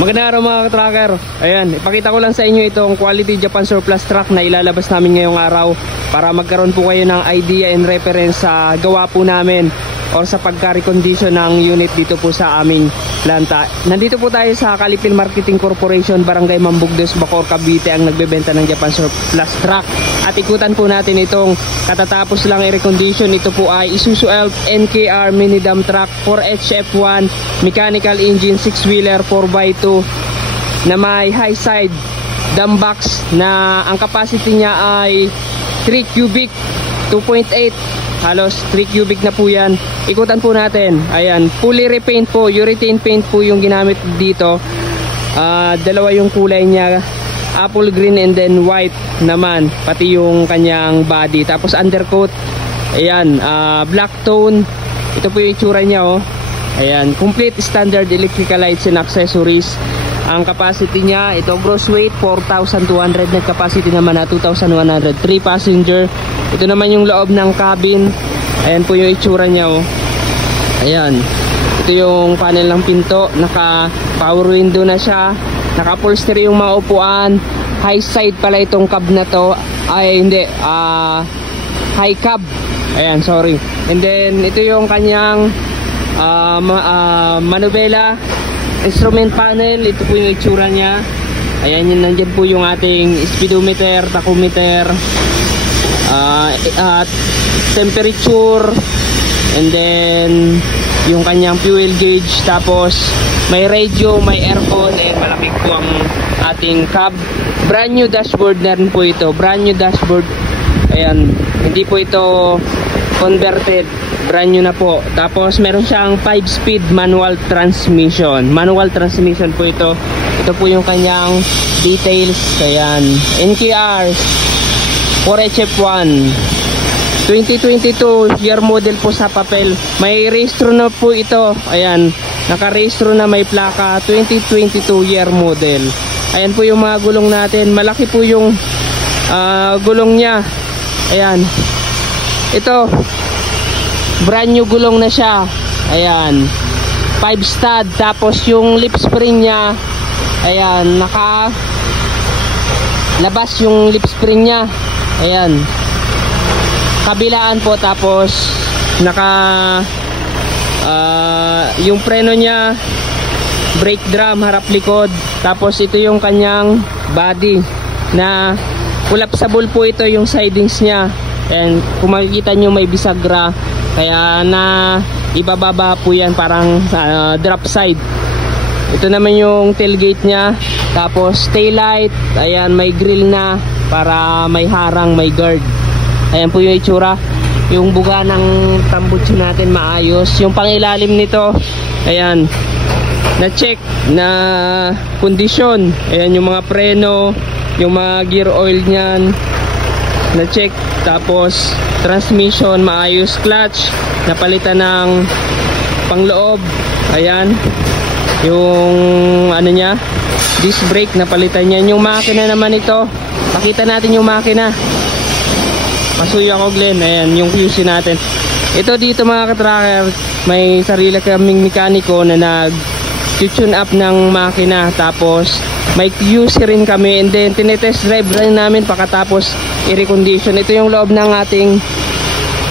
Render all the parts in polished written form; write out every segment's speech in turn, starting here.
Magandang araw mga ka-tracker. Ayan, ipakita ko lang sa inyo itong quality Japan surplus truck na ilalabas namin ngayong araw para magkaroon po kayo ng idea and reference sa gawa po namin or sa pagka-recondition ng unit dito po sa aming planta. Nandito po tayo sa Kalipil Marketing Corporation, Barangay Mambugdes, Bacoor, Cavite, ang nagbebenta ng Japan surplus truck. At ikutan po natin itong katatapos lang i-recondition. Ito po ay Isuzu Elf NKR Mini Dump Truck 4HF1 mechanical engine 6-wheeler 4x2 na may high side dump box na ang capacity niya ay 3 cubic 2.8, halos 3 cubic na po yan. Ikutan po natin. Ayan, fully repaint po, urethane paint po yung ginamit dito. Dalawa yung kulay niya, apple green and then white naman, pati yung kanyang body. Tapos undercoat, ayan, black tone. Ito po yung itsura niya, oh. Ayan, complete standard electrical lights and accessories. Ang capacity niya, ito gross weight 4,200, net capacity naman na 2,100, 3 passenger. Ito naman yung loob ng cabin. Ayan po yung itsura niya, oh. Ayan, ito yung panel ng pinto, naka power window na siya, naka upholstery yung mga upuan. High side pala itong cab na to, ay hindi, high cab. Ayan, sorry. And then ito yung kanyang manubela, instrument panel. Ito po yung itsura niya. Ayan, yun, nandyan po yung ating speedometer, tachometer, temperature, and then yung kanyang fuel gauge. Tapos may radio, may aircon, and malamig po ang ating cab. Brand new dashboard na rin po ito, brand new dashboard. Ayan, hindi po ito converted, brand new na po. Tapos meron siyang 5-speed manual transmission. Manual transmission po ito. Ito po yung kanyang details. Ayan, NKR 4HF1 2022 year model po sa papel. May rehistro na po ito. Ayan, nakarehistro na, may plaka, 2022 year model. Ayan po yung mga gulong natin. Malaki po yung gulong niya. Ayan, ito brand new gulong na siya. Ayan, 5 stud. Tapos yung lip spring niya, ayan, naka labas yung lip spring niya. Ayan, kabilaan po. Tapos naka yung preno niya, brake drum, harap likod. Tapos ito yung kanyang body na collapsible po ito, yung sidings niya. And kung makikita nyo, may bisagra, kaya na ibababa po yan, parang drop side. Ito naman yung tailgate niya. Tapos taillight, ayan, may grill na para may harang, may guard. Ayan po yung itsura. Yung buga ng tambutso natin maayos. Yung pangilalim nito, ayan, na check na kondisyon. Ayan yung mga preno, yung mga gear oil niyan na check. Tapos transmission maayos, clutch napalitan ng pangloob. Ayan, yung ano niya, disc brake napalitan niyan. Yung makina naman ito, pakita natin yung makina. Masuya ko, Glenn. Ayan yung QC natin. Ito dito mga ka-tracker, may sarili kaming mekaniko na nag-tune up ng makina. Tapos may QC rin kami, and then tinetest drive rin namin pagkatapos i-recondition. Ito yung loob ng ating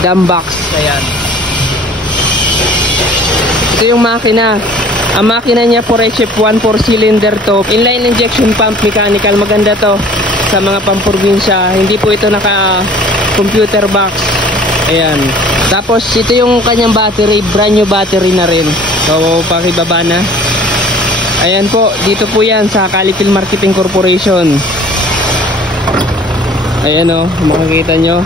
dump box. Ayan, ito yung makina. Ang makina niya 4HF1, 4-cylinder to, inline injection pump, mechanical. Maganda to sa mga pamprobinsya. Hindi po ito naka computer box. Ayan, tapos ito yung kanyang battery, brand new battery na rin. So pakibaba na. Ayan po, dito po yan sa Kalipil Marketing Corporation. Ayan, oh, makikita nyo,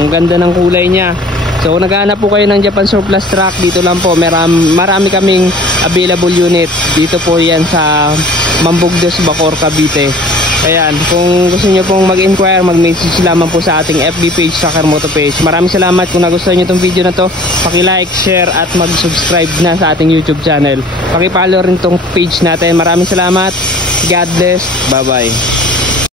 ang ganda ng kulay niya. So kung naghahanap po kayo ng Japan surplus truck, dito lang po, marami kaming available unit. Dito po yan sa Mambugdes, Bacoor, Cavite. Ayan, kung gusto nyo pong mag-inquire, mag-message lamang po sa ating FB page, Tracker Moto page. Maraming salamat. Kung nagustuhan nyo itong video na to, paki-like, share at mag-subscribe na sa ating YouTube channel. Paki-follow rin itong page natin. Maraming salamat. God bless. Bye-bye.